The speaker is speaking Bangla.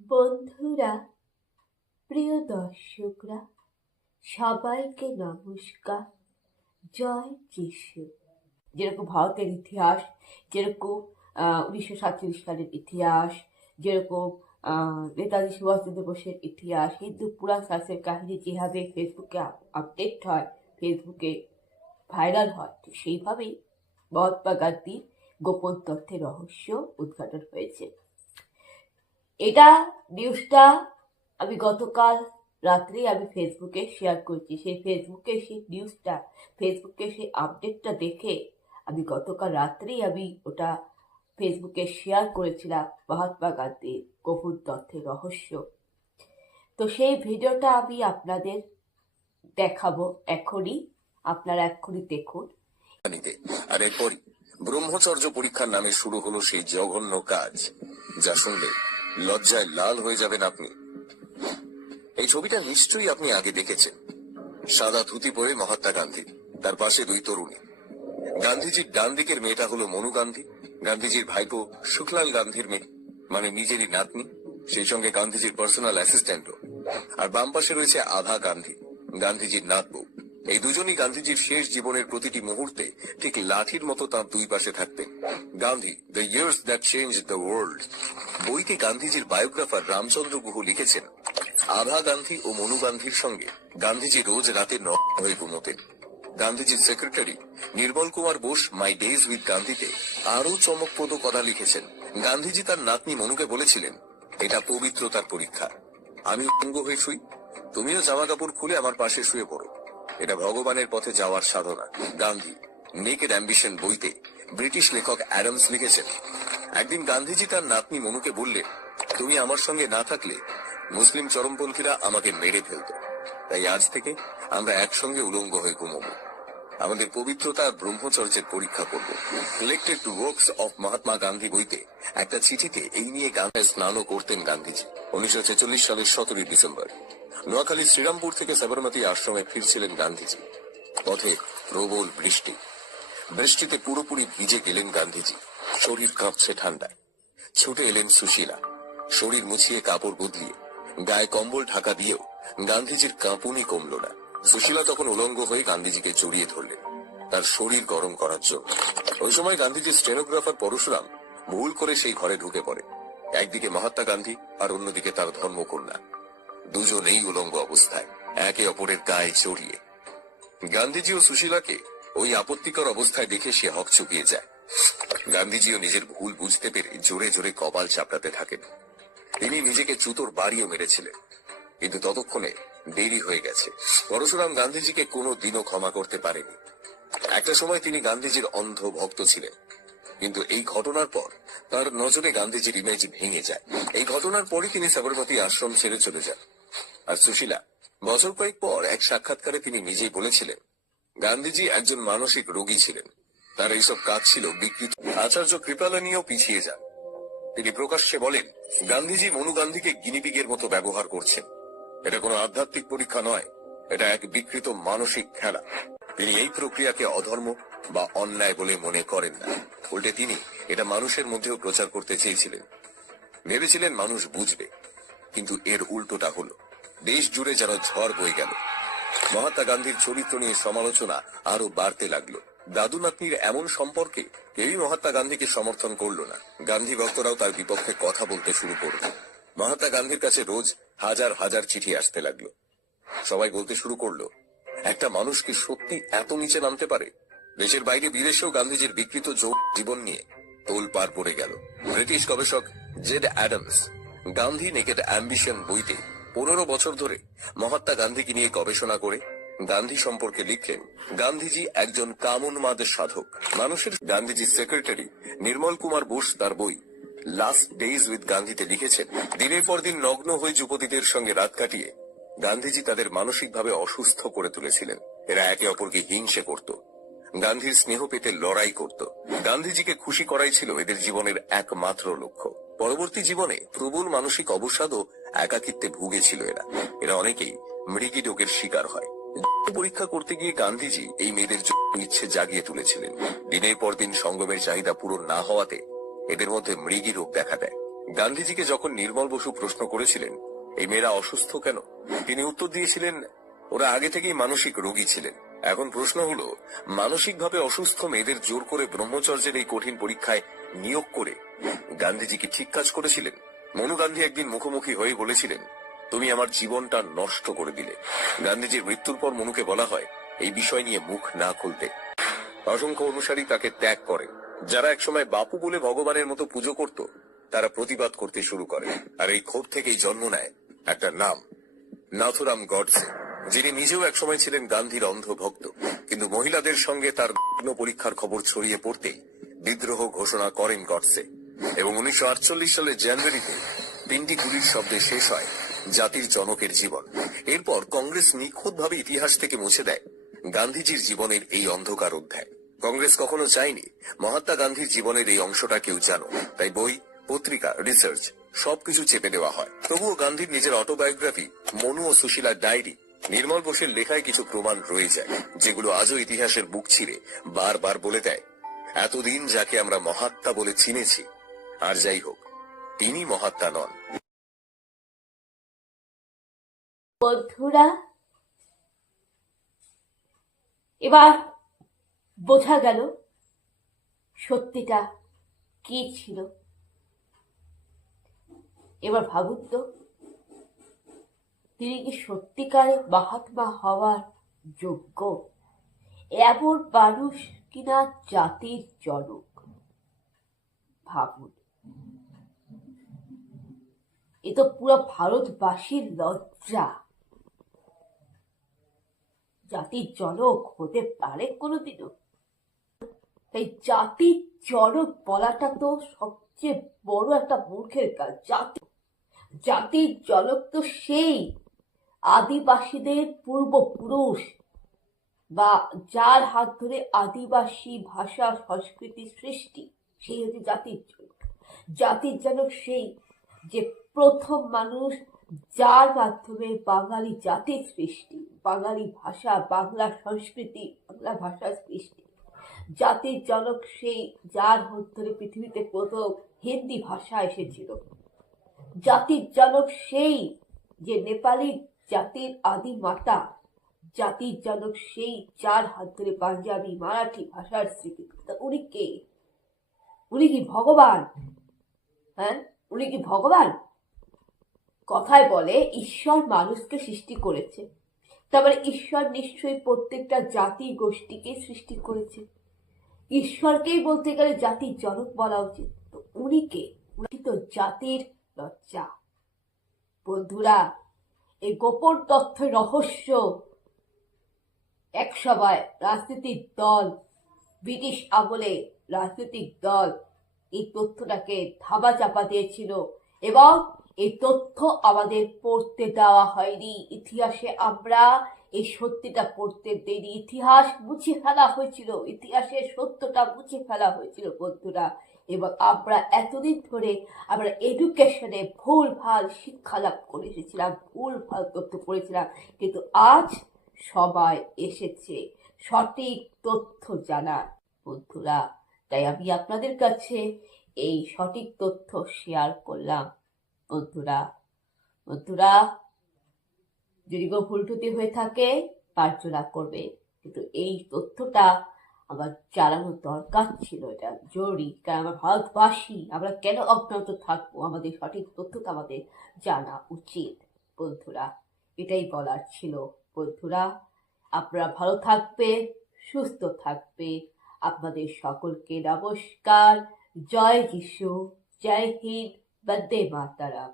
বন্ধুরা, প্রিয় দর্শকরা, সবাইকে নমস্কার। জয় যিশু। যেরকম ভারতের ইতিহাস, যেরকম 1947 সালের ইতিহাস, যেরকম নেতাজি সুভাষচন্দ্র বোসের ইতিহাস, হিন্দু পুরাণ শাস্ত্রের কাহিনী যেভাবে ফেসবুকে আপডেট হয়, ফেসবুকে ভাইরাল হয়, ঠিক সেইভাবেই মহাত্মা গান্ধীর গোপন তথ্যের রহস্য উদ্ঘাটন হয়েছে। এটা নিউজটা আমি গতকাল রাত্রেই আমি ফেসবুকে শেয়ার করেছি। সেই ফেসবুকে সেই আপডেটটা দেখে আমি গতকাল রাত্রেই আমি ওটা ফেসবুকে শেয়ার করেছিলাম, মহাত্মা গান্ধীর গোপন তথ্যের রহস্য। তো সেই ভিডিওটা আমি আপনাদের দেখাবো এখনই, আপনারা এক্ষুনি দেখুন। আর এরপরই ব্রহ্মচর্য পরীক্ষার নামে শুরু হলো সেই জঘন্য কাজ, যা শুনলে লজ্জায় লাল হয়ে যাবেন আপনি। এই ছবিটা নিশ্চয়ই আপনি আগে দেখেছেন। সাদা ধুতি পরে মহাত্মা গান্ধী, তার পাশে দুই তরুণী। গান্ধীজির ডান দিকের মেয়েটা হলো মনু গান্ধী, গান্ধীজির ভাইপো সুখলাল গান্ধীর মেয়ে, মানে নিজেরই নাতনি, সেই সঙ্গে গান্ধীজির পার্সোনাল অ্যাসিস্ট্যান্টও। আর বাম পাশে রয়েছে আভা গান্ধী, গান্ধীজির নাতবউ। এই দুজনই গান্ধীজির শেষ জীবনের প্রতিটি মুহূর্তে ঠিক লাঠির মতো তার দুই পাশে থাকতেন। Gandhi, the years that changed the world বইতে গান্ধীজির বায়োগ্রাফার রামচন্দ্র গুহ লিখেছেন, আভা গান্ধী ও মনু গান্ধীর সঙ্গে গান্ধীজি রোজ রাতে নগ্ন হয়ে ঘুমোতেন। গান্ধীজির secretary Nirmal Kumar Bose my days with গান্ধীতে আরো চমকপ্রদ কথা লিখেছেন। গান্ধীজি তার নাতনি মনুকে বলেছিলেন, এটা পবিত্রতার পরীক্ষা। আমি অঙ্গ হয়ে শুই, তুমিও জামা কাপড় খুলে আমার পাশে শুয়ে পড়ো, এটা ভগবানের পথে যাওয়ার সাধনা। গান্ধী, নেকেড অ্যাম্বিশন বইতে ব্রিটিশ লেখক অ্যাডামস লিখেছেন, একদিন গান্ধীজি তার নাতনি মনুকে বললেন, তুমি আমার সঙ্গে না থাকলে মুসলিম চরমপন্থীরা আমাকে মেরে ফেলত, তাই আজ থেকে আমরা একসঙ্গে উলঙ্গ হয়ে ঘুমবো, আমাদের পবিত্রতা আর ব্রহ্মচর্যের পরীক্ষা করব। Collected works of Mahatma Gandhi বইতে একটা চিঠিতে এই নিয়ে গান্ধী স্নানও করতেন গান্ধীজি। 1946 সালের 17 ডিসেম্বর নোয়াখালী শ্রীরামপুর থেকে সাবরমতী আশ্রমে ফিরছিলেন গান্ধীজি। পথে প্রবল বৃষ্টি, বৃষ্টিতে পুরোপুরি ভিজে গেলেন গান্ধীজি, শরীর কাঁপছে ঠান্ডায়। ছুটে এলেন সুশীলা, শরীর মুছিয়ে কাপড় বদলিয়ে গায়ে কম্বল ঢাকা দিয়েও গান্ধীজির কাঁপুনি কমল না। সুশীলা তখন উলঙ্গ হয়ে গান্ধীজিকে জড়িয়ে ধরলেন তার শরীর গরম করার জন্য। ওই সময় গান্ধীজির স্টেনোগ্রাফার পরশুরাম ভুল করে সেই ঘরে ঢুকে পড়ে। একদিকে মহাত্মা গান্ধী আর অন্যদিকে তার ধর্মকন্যা, দুজনেই উলঙ্গ অবস্থায় একে অপরের গায়ে জড়িয়ে। গান্ধীজি ও সুশীলাকে ওই আপত্তিকর অবস্থায় দেখে সে হকচকিয়ে যায়। গান্ধীজিও নিজের ভুল বুঝতে পেরে জোরে জোরে কপাল চাপড়াতে থাকেন। তিনি নিজেকে জুতোর বাড়িও মেরেছিলেন, কিন্তু ততক্ষণে দেরি হয়ে গেছে। পরশুরাম গান্ধীজিকে কোনো দিনও ক্ষমা করতে পারেনি। একটা সময় তিনি গান্ধীজির অন্ধ ভক্ত ছিলেন, কিন্তু এই ঘটনার পর তার নজরে গান্ধীজির ইমেজ ভেঙে যায়। এই ঘটনার পরই তিনি সাবরমতী আশ্রম ছেড়ে চলে যান। আর সুশীলা বছর কয়েক পর এক সাক্ষাৎকারে তিনি নিজেই বলেছিলেন, গান্ধীজি একজন মানসিক রোগী ছিলেন, তার এইসব কাজ ছিল বিকৃত। আচার্য কৃপালানিও পিছিয়ে যান। তিনি প্রকাশ্যে বলেন, গান্ধীজি মনু গান্ধীকে গিনিপিগের মতো ব্যবহার করছেন। এটা কোনো আধ্যাত্মিক পরীক্ষা নয়, এটা এক বিকৃত মানসিক খেলা। তিনি এই প্রক্রিয়াকে অধর্ম বা অন্যায় বলে মনে করেন না, উল্টে তিনি এটা মানুষের মধ্যেও প্রচার করতে চেয়েছিলেন। ভেবেছিলেন মানুষ বুঝবে, কিন্তু এর উল্টোটা হলো। দেশ জুড়ে যেন ঝড় বয়ে গেল। মহাত্মা গান্ধীর চরিত্র নিয়ে সমালোচনা আরো বাড়তে লাগলো। দাদু নাতনির এমন সম্পর্কে কেউই মহাত্মা গান্ধীকে সমর্থন করলো না। গান্ধী ভক্তরাও তার বিপক্ষে কথা বলতে শুরু করল। মহাত্মা গান্ধীর কাছে রোজ হাজার হাজার চিঠি আসতে লাগলো। সবাই বলতে শুরু করলো, একটা মানুষ কি সত্যি এত নিচে নামতে পারে? দেশের বাইরে বিদেশেও গান্ধীজির বিকৃত জীবন নিয়ে তোলপাড় পড়ে গেল। ব্রিটিশ গবেষক Z Adams Gandhi naked ambition বইতে 15 বছর ধরে মহাত্মা গান্ধীকে নিয়ে গবেষণা করে গান্ধী সম্পর্কে লিখলেন, গান্ধীজি একজন কামোন্মাদের সাধক, মানুষের। গান্ধীজির সেক্রেটারি নির্মল কুমার বোস তার বই লাস্ট ডেজ উইথ গান্ধীতে লিখেছেন, দিনের পর দিন নগ্ন হয়ে যুবতীদের সঙ্গে রাত কাটিয়ে গান্ধীজি তাদের মানসিকভাবে অসুস্থ করে তুলেছিলেন। এরা একে অপরকে হিংসে করত, গান্ধীর স্নেহ পেতে লড়াই করত। গান্ধীজিকে খুশি করাই ছিল এদের জীবনের একমাত্র লক্ষ্য। পরবর্তী জীবনে প্রবল মানসিক অবসাদ ও একাকিত্বে ভুগেছিল এরা। এরা অনেকেই মৃগী রোগের শিকার হয়। পরীক্ষা করতে গিয়ে গান্ধীজি এই মেয়েদের ইচ্ছে জাগিয়ে তুলেছিলেন। দিনের পর দিন সঙ্গমের চাহিদা পূরণ না হওয়াতে এদের মধ্যে মৃগী রোগ দেখা দেয়। গান্ধীজিকে যখন নির্মল বসু প্রশ্ন করেছিলেন এই মেয়েরা অসুস্থ কেন, তিনি উত্তর দিয়েছিলেন ওরা আগে থেকেই মানসিক রোগী ছিলেন। এখন প্রশ্ন হলো, মানসিকভাবে অসুস্থ মেয়েদের জোর করে ব্রহ্মচর্যের এই কঠিন পরীক্ষায় নিয়োগ করে গান্ধীজি কি ঠিক কাজ করেছিলেন? মনু গান্ধী একদিন মুখোমুখি হয়ে বলেছিলেন, তুমি আমার জীবনটা নষ্ট করে দিলে। গান্ধীজির মৃত্যুর পর মনুকে বলা হয় এই বিষয় নিয়ে মুখ না খুলতে। অসংখ্য অনুসারী তাকে ত্যাগ করে। যারা একসময় বাপু বলে ভগবানের মতো পুজো করত, তারা প্রতিবাদ করতে শুরু করে। আর এই ক্ষোভ থেকেই জন্ম নেয় একটা নাম, নাথুরাম গডসে, যিনি নিজেও একসময় ছিলেন গান্ধীর অন্ধ ভক্ত। কিন্তু মহিলাদের সঙ্গে তার পরীক্ষার খবর ছড়িয়ে পড়তেই বিদ্রোহ ঘোষণা করেন গডসে, এবং 1948 সালের জানুয়ারিতে 3টি গুলির শব্দে শেষ হয় জাতির জনকের জীবন। এরপর কংগ্রেস নিখুঁতভাবে ইতিহাস থেকে মুছে দেয় গান্ধীজির জীবনের এই অন্ধকার অধ্যায়। কংগ্রেস কখনো চায়নি মহাত্মা গান্ধীর জীবনের এই অংশটা কেউ জানো, তাই বই, পত্রিকা, রিসার্চ সবকিছু চেপে দেওয়া হয়। তবুও গান্ধীর নিজের অটোবায়োগ্রাফি, মনু ও সুশীলার ডায়েরি, নির্মল বোসের লেখায় কিছু প্রমাণ রয়ে যায়, যেগুলো আজও ইতিহাসের বুক ছিঁড়ে বারবার বলে দেয় এতদিন যাকে আমরা মহাত্মা বলে চিনেছি, আর যাই হোক, তিনি মহাত্মা নন। বন্ধুরা, এবার বোঝা গেল সত্যিটা কি ছিল। এবার ভাবুন তো, তিনি কি সত্যিকারে মহাত্মা হওয়ার যোগ্য? এমন মানুষ কিনা জাতির জনক। ভাবুন, এ তো পুরো ভারতবাসীর লজ্জা। জাতির জনক হতে পারে কোনোদিনও? তাই জাতির জনক বলাটা তো সবচেয়ে বড় একটা মূর্খের কাজ। জাতির জনক তো সেই আদিবাসীদের পূর্বপুরুষ, বা যার হাত ধরে আদিবাসী ভাষা সংস্কৃতি সৃষ্টি, সেই হচ্ছে জাতির জনক। জাতির জনক সেই যে প্রথম মানুষ, যার মাধ্যমে বাঙালি জাতির সৃষ্টি, বাঙালি ভাষা, বাংলা সংস্কৃতি, বাংলা ভাষার সৃষ্টি। জাতির জনক সেই যার হাত ধরে পৃথিবীতে প্রথম হিন্দি ভাষা এসেছিল। জাতির জনক সেই যে নেপালি জাতির আদি মাতা। জাতির জনক সেই যার হাত ধরে পাঞ্জাবি, মারাঠি ভাষার স্বীকৃতি। উনি কে? উনি কি ভগবান? হ্যাঁ, উনি কি ভগবান? কথায় বলে ঈশ্বর মানুষকে সৃষ্টি করেছে, তারপরে ঈশ্বর নিশ্চয়ই প্রত্যেকটা জাতি গোষ্ঠীকে সৃষ্টি করেছে। ঈশ্বরকেই বলতে গেলে জাতির জনক বলা উচিত। তো উনি কে? উনি তো জাতির লজ্জা। বন্ধুরা, এই গোপন তথ্যের রহস্য এক সময় রাজনৈতিক দল, ব্রিটিশ আমলে রাজনৈতিক দল এই তথ্যটাকে ধামা চাপা দিয়েছিল, এবং এই তথ্য আমাদের পড়তে দেওয়া হয়নি। ইতিহাসে আমরা এই সত্যিটা পড়তে দেয়নি। ইতিহাস মুছে ফেলা হয়েছিল, ইতিহাসের সত্যটা মুছে ফেলা হয়েছিল বন্ধুরা। এবং আমরা এতদিন ধরে আমরা এডুকেশনে ভুল ভাল শিক্ষা লাভ করে এসেছিলাম, ভুল ভাল তথ্য পড়েছিলাম। কিন্তু আজ সময় এসেছে সঠিক তথ্য জানার বন্ধুরা। তাই আমি আপনাদের কাছে এই সঠিক তথ্য শেয়ার করলাম বন্ধুরা। যদি কোনো ভুল ত্রুটি হয়ে থাকে মার্জনা করবে, কিন্তু এই তথ্যটা আমার জানানোর দরকার ছিল, এটা জরুরি। কারণ আমরা ভারতবাসী, আমরা কেন অজ্ঞাত থাকবো? আমাদের সঠিক তথ্যটা আমাদের জানা উচিত বন্ধুরা। এটাই বলার ছিল বন্ধুরা। আপনারা ভালো থাকবে, সুস্থ থাকবে। আপনাদের সকলকে নমস্কার। জয় যিশু, জয় হিন্দ, বন্দে মাতরম।